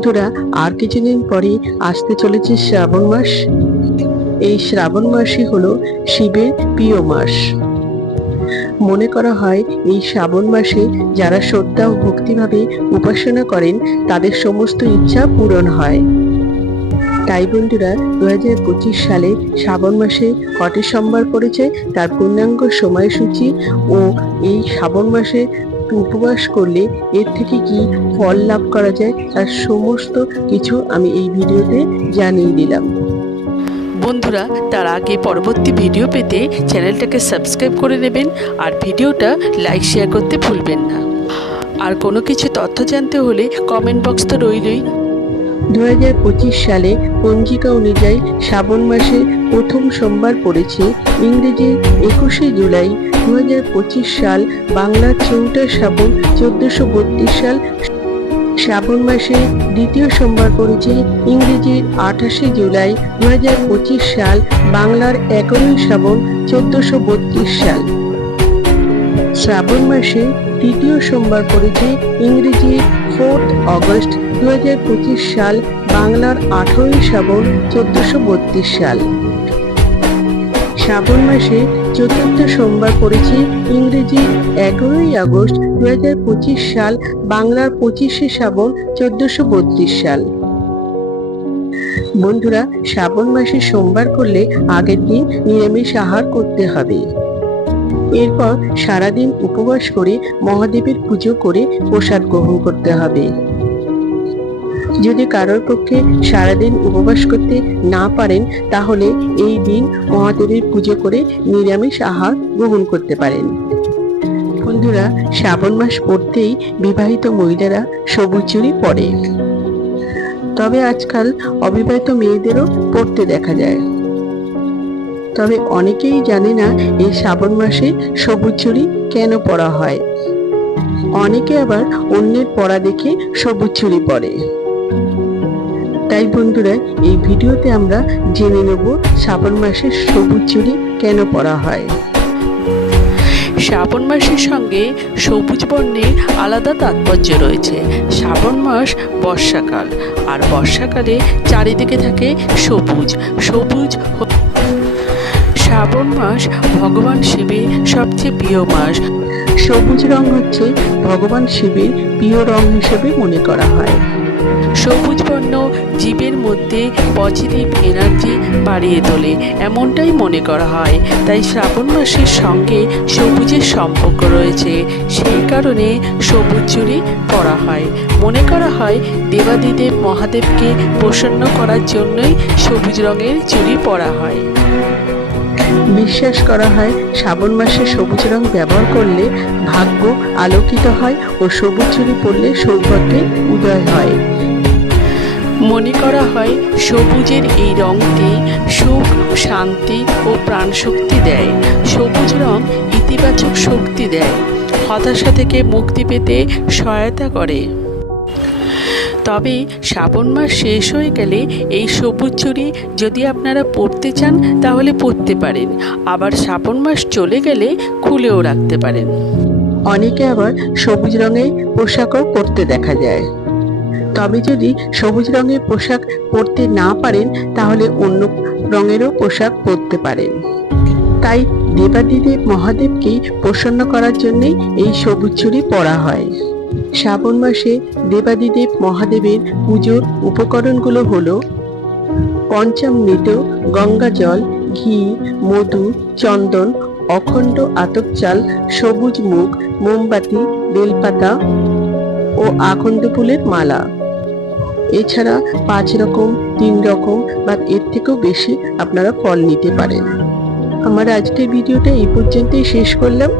বন্ধুরা, আর কিছুদিন পরে আসতে চলেছে শ্রাবণ মাস। এই শ্রাবণ মাসই হলো শিবের প্রিয় মাস। মনে করা হয়, এই শ্রাবণ মাসে যারা শ্রদ্ধা ও ভক্তিভাবে উপাসনা করেন, তাদের সমস্ত ইচ্ছা পূরণ হয়। তাই বন্ধুরা দু হাজার পঁচিশ সালে শ্রাবণ মাসে কটি সোমবার পড়েছে, তার পূর্ণাঙ্গ সময়সূচি ও এই শ্রাবণ মাসে উপবাস করলে এর থেকে কি ফল লাভ করা যায় তার সমস্ত কিছু আমি এই ভিডিওতে জানিয়ে দিলাম। বন্ধুরা, তার আগে পরবর্তী ভিডিও পেতে চ্যানেলটাকে সাবস্ক্রাইব করে নেবেন আর ভিডিওটা লাইক, শেয়ার করতে ভুলবেন না। আর কোনো কিছু তথ্য জানতে হলে কমেন্ট বক্স তো রইলই। দু সালে পঞ্জিকা অনুযায়ী শ্রাবণ মাসে প্রথম সোমবার পড়েছে ইংরেজি একুশে জুলাই দু হাজার পঁচিশ সাল বাংলার চৌঠা শ্রাবণ চোদ্দশো সাল শ্রাবণ মাসে দ্বিতীয় সোমবার পড়েছে ইংরেজি আঠাশে জুলাই দু সাল বাংলার এগারোই শ্রাবণ চোদ্দশো সাল। শ্রাবণ মাসে তৃতীয় সোমবার পড়েছে ইংরেজি ফোর্থ অগস্ট দু হাজার পঁচিশ সাল, বাংলার আঠেরোই শ্রাবণ চোদ্দশো বত্রিশ সাল। শ্রাবণ মাসে চতুর্থ সোমবার পড়েছে ইংরেজি এগারোই আগস্ট দু হাজার পঁচিশ সাল, বাংলার পঁচিশে শ্রাবণ চোদ্দশো বত্রিশ সাল। বন্ধুরা, শ্রাবণ মাসে সোমবার করলে আগের দিন নিরামিষ আহার করতে হবে। এরপর সারাদিন উপবাস করে মহাদেবের পুজো করে প্রসাদ গ্রহণ করতে হবে। যদি কারোর পক্ষে সারাদিন উপবাস করতে না পারেন, তাহলে এই দিন মহাদেবের পুজো করে নিরামিষ আহার গ্রহণ করতে পারেন। বন্ধুরা, শ্রাবণ মাস পড়তেই বিবাহিত মহিলারা সবুজ চুরি পরে। তবে আজকাল অবিবাহিত মেয়েদেরও পড়তে দেখা যায়। তবে অনেকেই জানে না এই শ্রাবণ মাসে সবুজ চুরি কেন পরা হয়। অনেকে আবার অন্যের পড়া দেখে সবুজ চুরি পরে। তাই বন্ধুরা, এই ভিডিওতে আমরা জেনে নেব শ্রাবণ মাসে সবুজ চুরি কেন পরা হয়। শ্রাবণ মাসের সঙ্গে সবুজ বর্ণের আলাদা তাৎপর্য রয়েছে। শ্রাবণ মাস বর্ষাকাল, আর বর্ষাকালে চারিদিকে থাকে সবুজ। সবুজ শ্রাবণ মাস ভগবান শিবের সবচেয়ে প্রিয় মাস। সবুজ রং হচ্ছে ভগবান শিবের প্রিয় রং হিসেবে মনে করা হয়। সবুজ বর্ণ জীবের মধ্যে পজিটিভ এনার্জি বাড়িয়ে তোলে এমনটাই মনে করা হয়। তাই শ্রাবণ মাসের সঙ্গে সবুজের সম্পর্ক রয়েছে সেই কারণে সবুজ চুরি পরা হয়। মনে করা হয় দেবাদিদেব মহাদেবকে প্রসন্ন করার জন্যই সবুজ রঙের চুরি পরা হয়। বিশ্বাস করা হয়, শ্রাবণ মাসে সবুজ রং ব্যবহার করলে ভাগ্য আলোকিত হয় ও সবুজ চুরি পড়লে সৌভাগ্যের উদয় হয়। মনে করা হয়, সবুজের এই রঙটি সুখ, শান্তি ও প্রাণশক্তি দেয়। সবুজ রং ইতিবাচক শক্তি দেয়। হতাশা থেকে মুক্তি পেতে সহায়তা করে। তবে শ্রাবণ মাস শেষ হয়ে গেলে এই সবুজ চুরি যদি আপনারা পরতে চান, তাহলে পরতে পারেন। আবার শ্রাবণ মাস চলে গেলে খুলেও রাখতে পারেন। অনেকে আবার সবুজ রঙের পোশাকও পরতে দেখা যায়। তবে যদি সবুজ রঙের পোশাক পরতে না পারেন, তাহলে অন্য রঙেরও পোশাক পরতে পারেন। তাই দেবাদিদেব মহাদেবকেই প্রসন্ন করার জন্যই এই সবুজ চুরি পরা হয়। শ্রাবণ মাসে দেবাদিদেব মহাদেবের পুজোর উপকরণগুলো হলো পঞ্চামৃত, গঙ্গা জল, ঘি, মধু, চন্দন, অখণ্ড আতপ চাল, সবুজ মুখ মোমবাতি, বেলপাতা ও আকন্দ ফুলের মালা। এছাড়া পাঁচ রকম, তিন রকম বা এর থেকেও বেশি আপনারা ফল নিতে পারেন। আমার আজকের ভিডিওটা এই পর্যন্তই শেষ করলাম।